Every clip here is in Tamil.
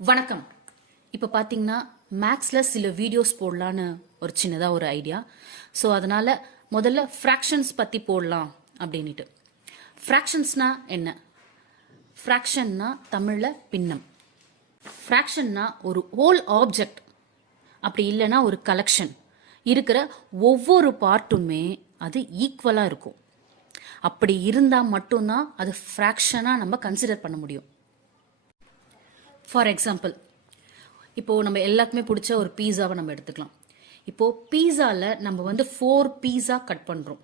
வணக்கம். இப்போ பார்த்தீங்கன்னா மேக்ஸில் சில வீடியோஸ் போடலான்னு ஒரு சின்னதாக ஒரு ஐடியா. ஸோ அதனால் முதல்ல ஃப்ராக்ஷன்ஸ் பற்றி போடலாம் அப்படின்ட்டு. ஃப்ராக்ஷன்ஸ்னா என்ன? ஃப்ராக்ஷன்னா தமிழில் பின்னம். ஃப்ராக்ஷன்னா ஒரு ஹோல் ஆப்ஜெக்ட், அப்படி இல்லைன்னா ஒரு கலெக்ஷன் இருக்கிற ஒவ்வொரு பார்ட்டுமே அது ஈக்குவலாக இருக்கும். அப்படி இருந்தால் மட்டும்தான் அது ஃப்ராக்ஷனாக நம்ம கன்சிடர் பண்ண முடியும். ஃபார் எக்ஸாம்பிள், இப்போது நம்ம எல்லாருக்குமே பிடிச்ச ஒரு பீஸாவை நம்ம எடுத்துக்கலாம். இப்போது பீஸாவில் நம்ம 4 பீஸா கட் பண்ணுறோம்,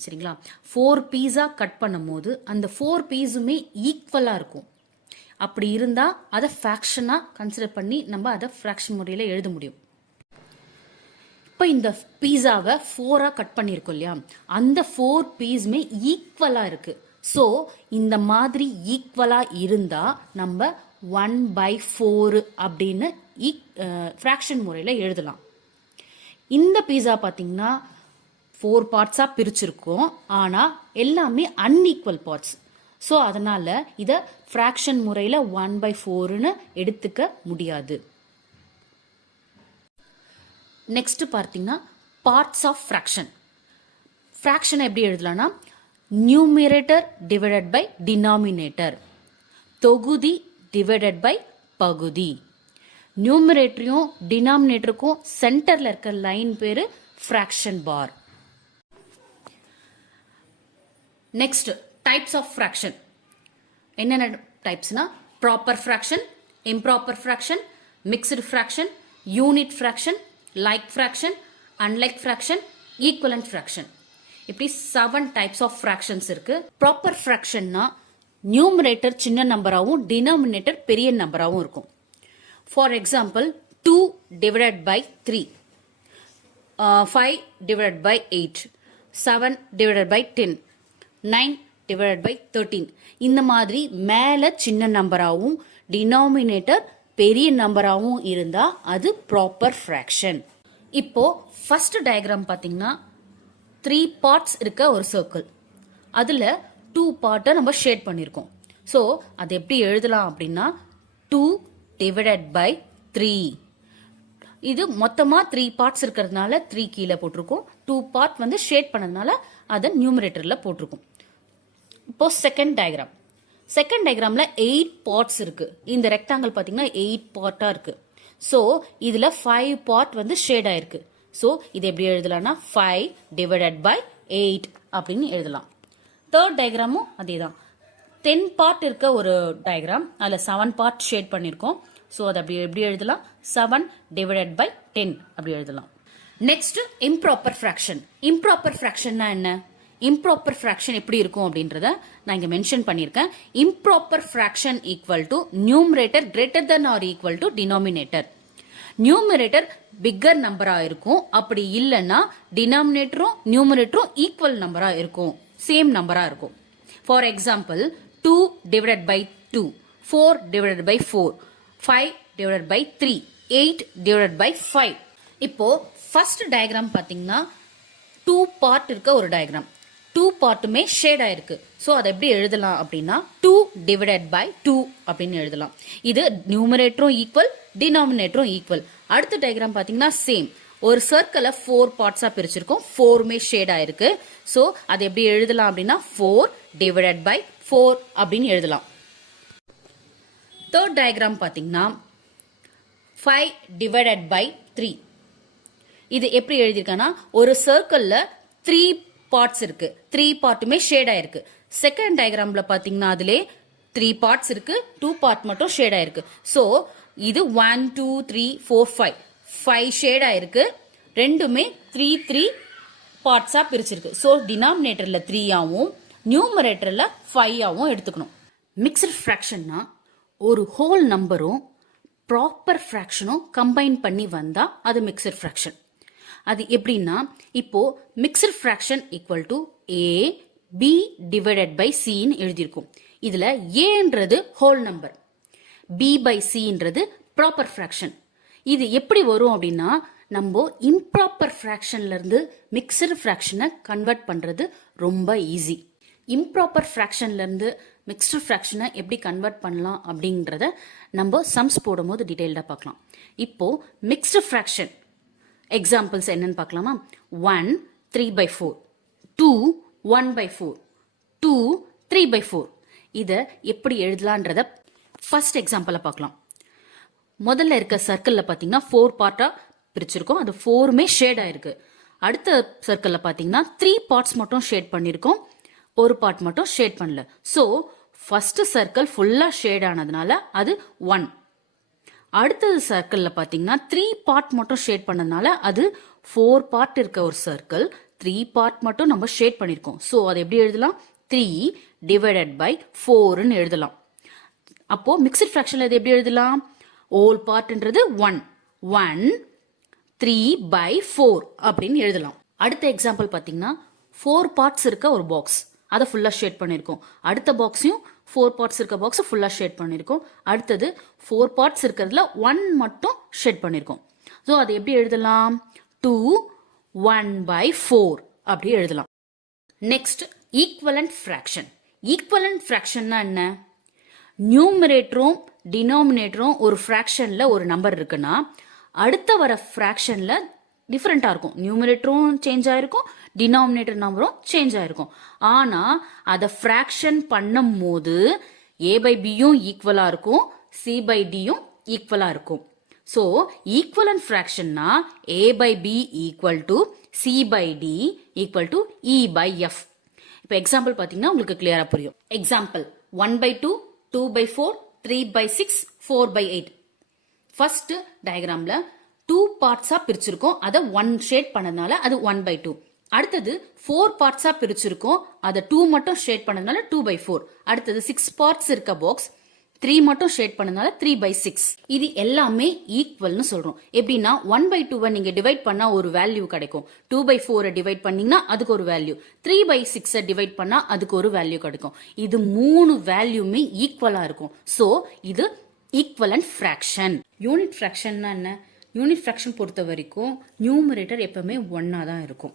சரிங்களா? 4 பீஸா கட் பண்ணும் போது அந்த 4 பீஸுமே ஈக்குவலாக இருக்கும். அப்படி இருந்தால் அதை ஃப்ராக்ஷனாக கன்சிடர் பண்ணி நம்ம அதை ஃப்ராக்ஷன் முறையில் எழுத முடியும். இப்போ இந்த பீஸாவை 4ஆக கட் பண்ணியிருக்கோம் இல்லையா, அந்த 4 பீஸுமே ஈக்குவலாக இருக்குது. ஸோ இந்த மாதிரி ஈக்குவலாக இருந்தால் நம்ம 1/4 அப்படின்னு ஃப்ராக்ஷன் முறையில் எழுதலாம். இந்த பீஸா பார்த்தீங்கன்னா 4 பார்ட்ஸாக பிரிச்சிருக்கோம், ஆனால் எல்லாமே அன்ஈக்குவல் பார்ட்ஸ். ஸோ அதனால் இதை ஃப்ராக்ஷன் முறையில் 1/4ன்னு எடுத்துக்க முடியாது. நெக்ஸ்ட் பார்த்தீங்கன்னா பார்ட்ஸ் ஆஃப் ஃப்ராக்ஷன். ஃப்ராக்ஷனை எப்படி எழுதலாம்னா நியூமரேட்டர் டிவைடட் பை டினாமினேட்டர், தொகுதி டிவைடட் பை பகுதி. நியூமரேட்டரையும் டினாமினேட்டருக்கும் சென்டரில் இருக்க லைன் பேரு fraction bar. Next types of fraction. என்னென்ன டைப்ஸ்னா proper fraction, improper fraction, mixed fraction, unit fraction, like fraction, unlike fraction, equivalent fraction. இப்படி 7 டைப்ஸ் ஆஃப் ஃப்ராக்ஷன்ஸ் இருக்கு. ப்ராப்பர் ஃப்ராக்ஷன்னா நியூமரேட்டர் சின்ன நம்பராகவும் டினாமினேட்டர் பெரிய நம்பராகவும் இருக்கும். For example 2 divided by 3, 5 divided by 8, 7 divided by 10, 9 divided by 13. இந்த மாதிரி மேலே சின்ன நம்பராகவும் டினாமினேட்டர் பெரிய நம்பராகவும் இருந்தால் அது ப்ராப்பர் ஃப்ராக்ஷன். இப்போ ஃபர்ஸ்ட் டயக்ராம் பார்த்தீங்கன்னா 3 பார்ட்ஸ் இருக்க ஒரு சர்க்கிள், அதில் 2 பார்ட்டை நம்ம ஷேட் பண்ணியிருக்கோம். ஸோ அது எப்படி எழுதலாம் அப்படின்னா 2 டிவைடட் பை 3. இது மொத்தமாக 3 பார்ட்ஸ் இருக்கிறதுனால 3 கீழே போட்டிருக்கோம். 2 பார்ட் ஷேட் பண்ணதுனால அதை நியூமரேட்டரில் போட்டிருக்கோம். இப்போ செகண்ட் டயக்ராம். செகண்ட் டயக்ராமில் 8 பார்ட்ஸ் இருக்கு. இந்த ரெக்டாங்கிள் பார்த்தீங்கன்னா 8 பார்ட்டாக இருக்கு. ஸோ இதில் 5 பார்ட் ஷேட் ஆயிருக்கு. ஸோ இது எப்படி எழுதலாம்னா 5 டிவைடட் பை 8 அப்படின்னு எழுதலாம். தேர்ட் டயக்ராமும் அதே தான். 10 பார்ட் இருக்க ஒரு டயக்ராம், அதில் 7 பார்ட் ஷேட் பண்ணியிருக்கோம். ஸோ அதை அப்படி எப்படி எழுதலாம் 7 டிவைடட் பை 10 அப்படி எழுதலாம். Next improper fraction. இம்ப்ராப்பர் ஃப்ராக்ஷன்னா என்ன? இம்ப்ராப்பர் ஃப்ராக்ஷன் எப்படி இருக்கும் அப்படின்றத நான் இங்கே மென்ஷன் பண்ணியிருக்கேன். Improper fraction equal to numerator greater than or equal to denominator. Numerator bigger நம்பரா இருக்கும், அப்படி இல்லைன்னா டினாமினேட்டரும் நியூமரேட்டரும் ஈக்குவல் நம்பரா இருக்கும், சேம் நம்பரா இருக்கும். For example 2 divided by 2, 4 divided by 4, 5 divided by 3, 8 divided by 5. இப்போ ஃபர்ஸ்ட் டயக்ராம் பார்த்தீங்கன்னா 2 பார்ட் இருக்க ஒரு டயக்ராம். 2 பார்ட்டுமே ஷேட் ஆயிருக்கு. ஸோ அதை எப்படி எழுதலாம் அப்படின்னா 2 டிவைடட் பை 2 அப்படின்னு எழுதலாம். இது நியூமரேட்டரும் ஈக்குவல், டினாமினேட்டரும் ஈக்குவல். அடுத்த டயக்ராம் பார்த்தீங்கன்னா சேம். ஒரு சர்க்கிளை 4 பார்ட்ஸாக பிரிச்சிருக்கோம், 4மே ஷேட் ஆயிருக்கு. ஸோ அதை எப்படி எழுதலாம் அப்படின்னா 4 டிவைடட் பை 4 அப்படின்னு எழுதலாம். தேர்ட் டயக்ராம் பார்த்தீங்கன்னா 5 டிவைடட் பை 3. இது எப்படி எழுதியிருக்கானா ஒரு சர்க்கிளில் 3 பார்ட்ஸ் இருக்கு, 3 பார்ட்டுமே ஷேட் ஆயிருக்கு. செகண்ட் டயக்ராம்ல பார்த்தீங்கன்னா அதிலே 3 பார்ட்ஸ் இருக்கு, 2 பார்ட் மட்டும் ஷேட் ஆயிருக்கு. ஸோ இது 1 2 3 4 5 ஷேட் ஆயிருக்கு. ரெண்டுமே 3 3 பார்ட்ஸா பிரிச்சிருக்கு. ஸோ டினாமினேட்டர்ல 3ஆவும் நியூமரேட்டர்ல 5ஆவும் எடுத்துக்கணும். மிக்ஸ்டு ஃப்ராக்ஷன்னா ஒரு ஹோல் நம்பரும் ப்ராப்பர் ஃப்ராக்ஷனும் கம்பைன் பண்ணி வந்தா அது மிக்ஸ்டு ஃப்ராக்ஷன். அது எப்படின்னா இப்போ mixed fraction equal to A B divided by சின்னு எழுதியிருக்கும். இதுல ஏன்றது ஹோல் நம்பர், பி பை சின்றது ப்ராப்பர் ஃப்ராக்ஷன். இது எப்படி வரும் அப்படின்னா நம்ம இம்ப்ராப்பர் ஃப்ராக்ஷன்ல இருந்து மிக்ஸ்டு ஃப்ராக்ஷனை கன்வெர்ட் பண்றது ரொம்ப ஈஸி. இம்ப்ராப்பர் ஃப்ராக்ஷன்ல இருந்து மிக்ஸ்டு ஃப்ராக்ஷனை எப்படி கன்வெர்ட் பண்ணலாம் அப்படின்றத நம்ம சம்ஸ் போடும்போது டீட்டெயில்டாக பார்க்கலாம். இப்போது மிக்ஸ்டு ஃப்ராக்ஷன் எக்ஸாம்பிள்ஸ் என்னன்னு பார்க்கலாமா? 1 3/4, 2 1/4, 2 3/4. இதை எப்படி எழுதலான்றத ஃபர்ஸ்ட் எக்ஸாம்பிளை பார்க்கலாம். முதல்ல இருக்க சர்க்கிளில் பார்த்தீங்கன்னா 4 பார்ட்டாக பிரிச்சிருக்கோம். அது 4மே ஷேட் ஆயிருக்கு. அடுத்த சர்க்கிளில் பார்த்தீங்கன்னா 3 பார்ட்ஸ் மட்டும் ஷேட் பண்ணியிருக்கோம், ஒரு பார்ட் மட்டும் ஷேட் பண்ணல. ஸோ ஃபர்ஸ்ட் சர்க்கிள் ஃபுல்லாக ஷேட் ஆனதுனால அது 1. அடுத்தது சர்க்கிளில் பார்த்தீங்கன்னா 3 பார்ட் மட்டும் ஷேட் பண்ணதுனால அது 4 பார்ட் இருக்க ஒரு சர்க்கிள், 3 பார்ட் மட்டும் நம்ம ஷேட் பண்ணியிருக்கோம். ஸோ அதை எப்படி எழுதலாம்? 3 டிவைடட் பை 4ன்னு எழுதலாம். அப்போ மிக்சட் ஃப்ராக்ஷனில் இது எப்படி எழுதலாம்? ஓல் பார்ட்ன்றது 1, 1 3/4 அப்படின்னு எழுதலாம். அடுத்த எக்ஸாம்பிள் பார்த்தீங்கன்னா 4 பார்ட்ஸ் இருக்க ஒரு பாக்ஸ், அதை ஃபுல்லாக ஷேட் பண்ணியிருக்கோம். அடுத்த பாக்ஸையும் 4 பார்ட்ஸ் இருக்க பாக்ஸை ஃபுல்லாக ஷேட் பண்ணியிருக்கோம். அடுத்தது 4 பார்ட்ஸ் இருக்கிறதுல 1 மட்டும் ஷேட் பண்ணியிருக்கோம். ஸோ அதை எப்படி எழுதலாம்? 2 1/4 அப்படி எழுதலாம். Next equivalent fraction. ஈக்குவலண்ட் ஃப்ராக்ஷன்னா என்ன? நியூமரேட்டரும் டினாமினேட்டரும் ஒரு ஃப்ராக்ஷன்ல ஒரு நம்பர் இருக்குன்னா அடுத்த வர ஃப்ராக்ஷன்ல டிஃப்ரெண்டா இருக்கும். நியூமரேட்டரும் சேஞ்ச் ஆயிருக்கும், டினாமினேட்டர் நம்பரும் சேஞ்ச் ஆயிருக்கும். ஆனா அதை ஃப்ராக்ஷன் பண்ணும் போது a/bயும் ஈக்குவலா இருக்கும், c/dயும் ஈக்குவலா இருக்கும். ஸோ ஈக்குவலன்ட் ஃப்ராக்ஷன்னா a/b equal to c/d equal to e/f. இப்போ எக்ஸாம்பிள் பார்த்தீங்கன்னா உங்களுக்கு கிளியரா புரியும். எக்ஸாம்பிள் 1/2, 2/4, 3/6, 4/8. ஃபர்ஸ்ட் டயக்ராம்ல 2 பார்ட்ஸா பிரிச்சிருக்கோம், அதை 1 ஷேட் பண்ணதுனால அது 1/2. அடுத்தது 4 பார்ட்ஸா பிரிச்சிருக்கோம், அதை 2 மட்டும் ஷேட் பண்ணதுனால 2/4. அடுத்தது 6 பார்ட்ஸ் இருக்க பாக்ஸ், 3 மட்டும் ஷேட் பண்ணதுனால 3/6. இது எல்லாமே ஈக்குவல்னு சொல்றோம். எப்படின்னா 1/2 நீங்க டிவைட் பண்ணா ஒரு வேல்யூ கிடைக்கும், 2/4 டிவைட் பண்ணீங்கன்னா அதுக்கு ஒரு வேல்யூ, 3/6 டிவைட் பண்ணா அதுக்கு ஒரு வேல்யூ கிடைக்கும். இது 3 வேல்யூமே ஈக்குவலா இருக்கும். ஸோ இது ஈக்குவலன்ட் ஃப்ராக்ஷன். யூனிட் ஃப்ராக்ஷன்னா என்ன? யூனிட் ஃப்ராக்ஷன் பொறுத்த வரைக்கும் நியூமரேட்டர் எப்பவுமே 1 தான் இருக்கும்.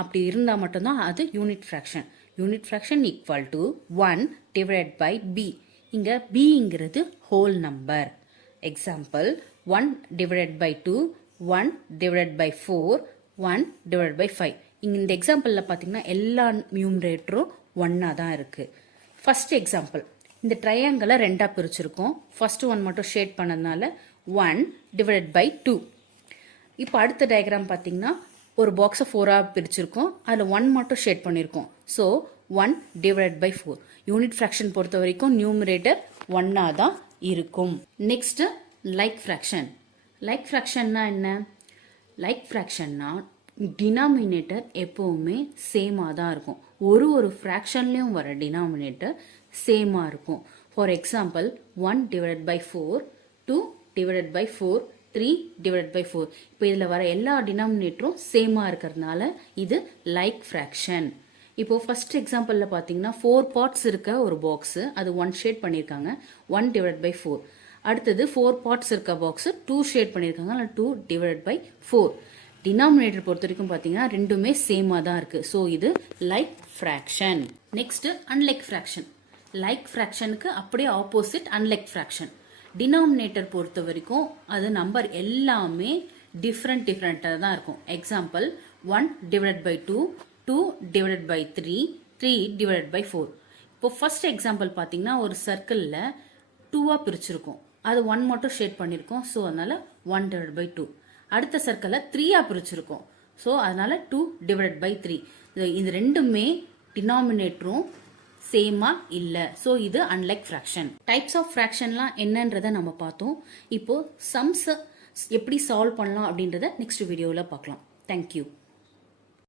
அப்படி இருந்தால் மட்டும்தான் அது unit fraction. Unit fraction equal to 1 divide by b. இங்கே bங்கிறது whole number. Example 1 divided by 2, 1 divided by 4, 1 divided by 5. இங்கே இந்த எக்ஸாம்பிளில் பார்த்தீங்கன்னா எல்லா நியூமரேட்டரும் 1 தான் இருக்குது. ஃபர்ஸ்ட் எக்ஸாம்பிள், இந்த ட்ரையாங்கிளை 2 பிரிச்சிருக்கோம். ஃபர்ஸ்ட் 1 மட்டும் ஷேட் பண்ணதுனால 1 டிவைடட் பை 2. இப்போ அடுத்த டயக்ராம் பார்த்தீங்கன்னா ஒரு பாக்ஸை 4 பிரிச்சிருக்கோம், அதில் 1 மட்டும் ஷேட் பண்ணியிருக்கோம். So 1 divided by 4. Unit fraction பொறுத்த வரைக்கும் நியூமரேட்டர் 1 தான் இருக்கும். Next like fraction. லைக் ஃப்ராக்ஷன்னா என்ன? லைக் ஃப்ராக்ஷன்னா டினாமினேட்டர் எப்பவுமே சேமாக தான் இருக்கும். ஒரு ஃப்ராக்ஷன்லேயும் வர டினாமினேட்டர் சேமாக இருக்கும். For example 1 divided by 4, 2 divided by 4, 3 divided by 4. இப்போ இதில் வர எல்லா டினாமினேட்டரும் சேமாக இருக்கிறதுனால இது லைக் ஃப்ராக்ஷன். இப்போ ஃபர்ஸ்ட் எக்ஸாம்பிளில் பார்த்தீங்கன்னா 4 பார்ட்ஸ் இருக்க ஒரு பாக்ஸு, அது 1 ஷேட் பண்ணியிருக்காங்க, 1 டிவைட் பை 4. அடுத்தது 4 பார்ட்ஸ் இருக்க பாக்ஸு 2 ஷேட் பண்ணியிருக்காங்க, அதில் 2 டிவைட் பை 4. டினாமினேட்டர் பொறுத்த வரைக்கும் பார்த்தீங்கன்னா ரெண்டுமே சேமாக தான் இருக்குது. ஸோ இது like fraction. Next unlike fraction. Like ஃப்ராக்ஷனுக்கு அப்படியே ஆப்போசிட் அன்லைக் ஃப்ராக்ஷன். டினாமினேட்டர் பொறுத்த வரைக்கும் அது நம்பர் எல்லாமே டிஃப்ரெண்ட்டாக தான் இருக்கும். Example 1 divide by 2, 2 divide by 3, 3 divide by 4. இப்போ ஃபர்ஸ்ட் எக்ஸாம்பிள் பார்த்தீங்கன்னா ஒரு சர்க்கிளில் 2 பிரிச்சிருக்கோம், அது 1 மட்டும் ஷேட் பண்ணியிருக்கோம். ஸோ அதனால 1 டிவைட் பை 2. அடுத்த சர்க்கிளில் 3 பிரிச்சிருக்கோம், ஸோ அதனால 2 டிவைட் பை 3. இது ரெண்டுமே டினாமினேட்டரும் சேமா இல்லை. ஸோ இது அன்லைக் ஃப்ராக்ஷன். டைப்ஸ் ஆஃப் ஃப்ராக்ஷன்லாம் என்னன்றதை நம்ம பார்த்தோம். இப்போ சம்ஸ் எப்படி சால்வ் பண்ணலாம் அப்படின்றத நெக்ஸ்ட் வீடியோவில் பார்க்கலாம். தேங்க்யூ.